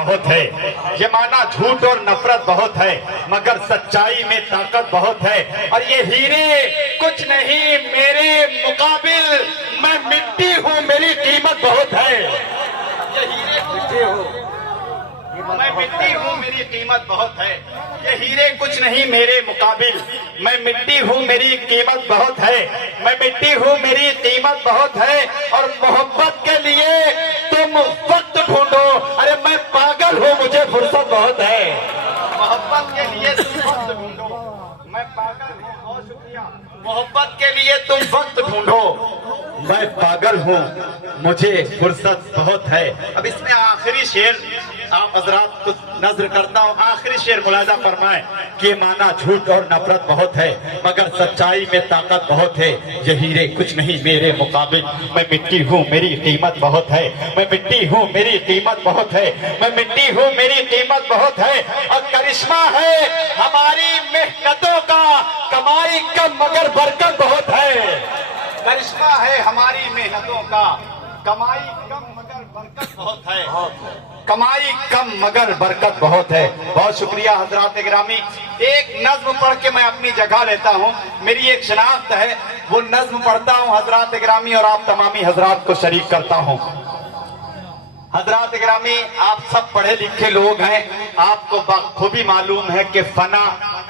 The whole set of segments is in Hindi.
बहुत है। ये माना झूठ और नफरत बहुत है, मगर सच्चाई में ताकत बहुत है। और ये हीरे कुछ नहीं मेरे मुकाबिल, मैं मिट्टी हूँ, मेरी कीमत बहुत है। ये हीरे मिट्टी हो, मैं मिट्टी हूँ, मेरी कीमत बहुत है। ये हीरे कुछ नहीं मेरे मुकाबिल, मैं मिट्टी हूँ, मेरी कीमत बहुत है। मैं मिट्टी हूँ, मेरी कीमत बहुत है। और मोहब्बत के लिए तुम वक्त ढूंढो, अरे मैं पागल हूँ, मुझे फुर्सत बहुत है। मोहब्बत के लिए तुम वक्त ढूंढो, मैं पागल हूँ, बहुत शुक्रिया। मोहब्बत के लिए तुम वक्त ढूंढो, मैं पागल हूँ, मुझे फुर्सत बहुत है। अब इसमें आखिरी शेर आप हजरात को नजर करता हूँ। आखिरी शेर मुलाजा फरमाए कि माना झूठ और नफरत बहुत है, मगर सच्चाई में ताकत बहुत है। ये हीरे कुछ नहीं मेरे मुकाबिल, मैं मिट्टी हूँ, मेरी कीमत बहुत है। मैं मिट्टी हूँ, मेरी कीमत बहुत है। मैं मिट्टी हूँ, मेरी कीमत बहुत है। और करिश्मा है हमारी मेहनतों का, कमाई कम मगर बरकत बहुत है। करिश्मा है हमारी मेहनतों का, कमाई कम मगर बरकत बहुत है। कमाई कम मगर बरकत बहुत है। बहुत शुक्रिया हजरात गिरामी। एक नज्म पढ़ के मैं अपनी जगह लेता हूँ, मेरी एक शनाख्त है, वो नज्म पढ़ता हूँ हजरात गिरामी और आप तमामी हजरात को शरीक करता हूँ। हजरात गिरामी, आप सब पढ़े लिखे लोग हैं, आपको बखूबी मालूम है कि फना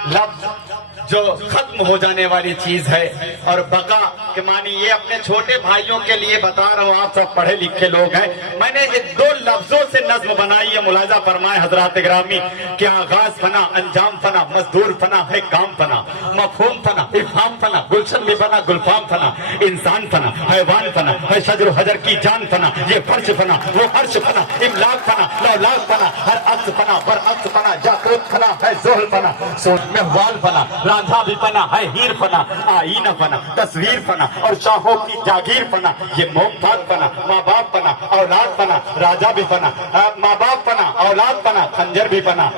लफ्ज जो खत्म हो जाने वाली चीज है, और बका के मानी ये अपने छोटे भाइयों के लिए बता रहा हूँ, आप सब पढ़े लिखे लोग हैं। मैंने ये दो लफ्जों से नज्म बनाई है, मुलाजा फरमाए हजरात गिरामी कि आगाज फना, अंजाम फना, मजदूर फना है काम फना, मफहूम फना, इफहाम फना, गुलशन भी फना, गुलफाम फना, इंसान फना, हैवान फना है, शजर हजर की जान फना, ये फर्श फना, वो अर्श फना, इमलाक फना, लौलाक फना, हर अक्स फना, बरअक्स फना, जाकूत फना है, जोहल फना, सोच में वाल फना, रांझा भी फना है, हीर फना, आईना फना, तस्वीर फना, और शाहों की जागीर फना, ये मोमताज फना, माँ बाप फना, औलाद फना, राजा भी फना, माँ बाप फना, औलाद फना, खंजर भी फना,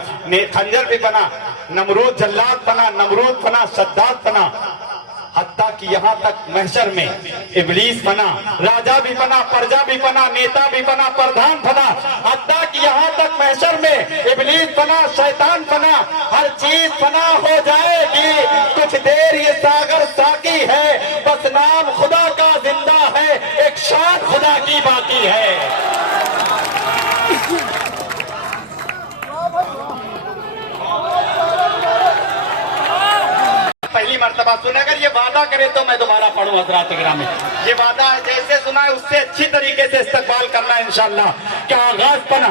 खंजर भी फना, नमरूद जल्लाद फना, नमरूद फना, सद्दाद फना, हत्ता कि यहाँ तक महशर में इबलीस फना, राजा भी फना, प्रजा भी फना, नेता भी फना, प्रधान फना, हत्ता कि यहाँ तक महशर में इबलीस फना, शैतान फना, हर चीज फना हो जाएगी। कुछ देर ये सागर साकी है, बस नाम खुदा का जिंदा है, एक शान खुदा की बाकी है। पहली मर्तबा सुने, अगर ये वादा करे तो मैं दोबारा पढ़ूं हजरात गिरामी। ये वादा जैसे सुना है उससे अच्छी तरीके से इस्तकबाल करना है इंशाअल्लाह। क्या आगाज फना,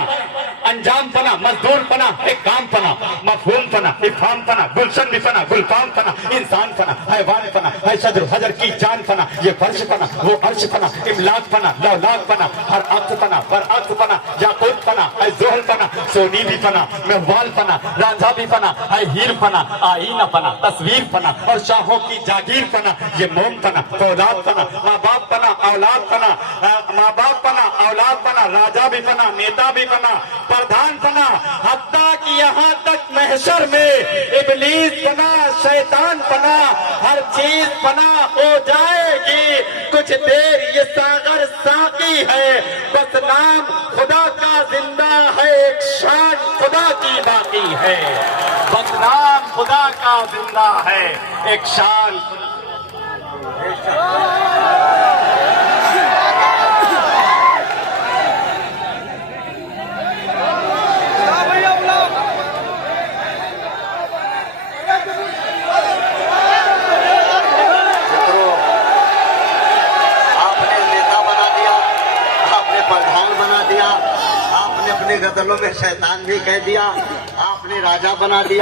अंजाम फना, मजदूर फना, एक काम फना, मफहूम फना, इफहाम फना, गुलशन भी फना, गुलफाम फना, इंसान फना, हैवान फना है, शजर हजर की जान फना, ये फर्श फना, वो अर्श फना, इमलाक फना, लौलाक फना, हर अक्स फना, बरअक्स फना, याकूत फना है, जोहल फना, सोनी भी फना, महवाल फना, रांझा भी फना है, हीर फना, आईना फना, तस्वीर फना, और शाहों की जागीर फना, ये मोम फना, औलाद फना, माँ बाप फना, औलाद फना, माँ बाप फना, औलाद फना, राजा भी फना, नेता भी फना, प्रधान फना, हत्ता कि यहाँ तक महशर में इबलीस फना, शैतान फना, हर चीज फना हो जाएगी। कुछ देर ये सागर साकी है, बस नाम खुदा का जिंदा है, एक शान खुदा की बाकी है। बस नाम खुदा का जिंदा है, एक शान। आपने नेता बना दिया, आपने प्रधान बना दिया, आपने अपने गजलों में शैतान भी कह दिया, आपने राजा बना दिया।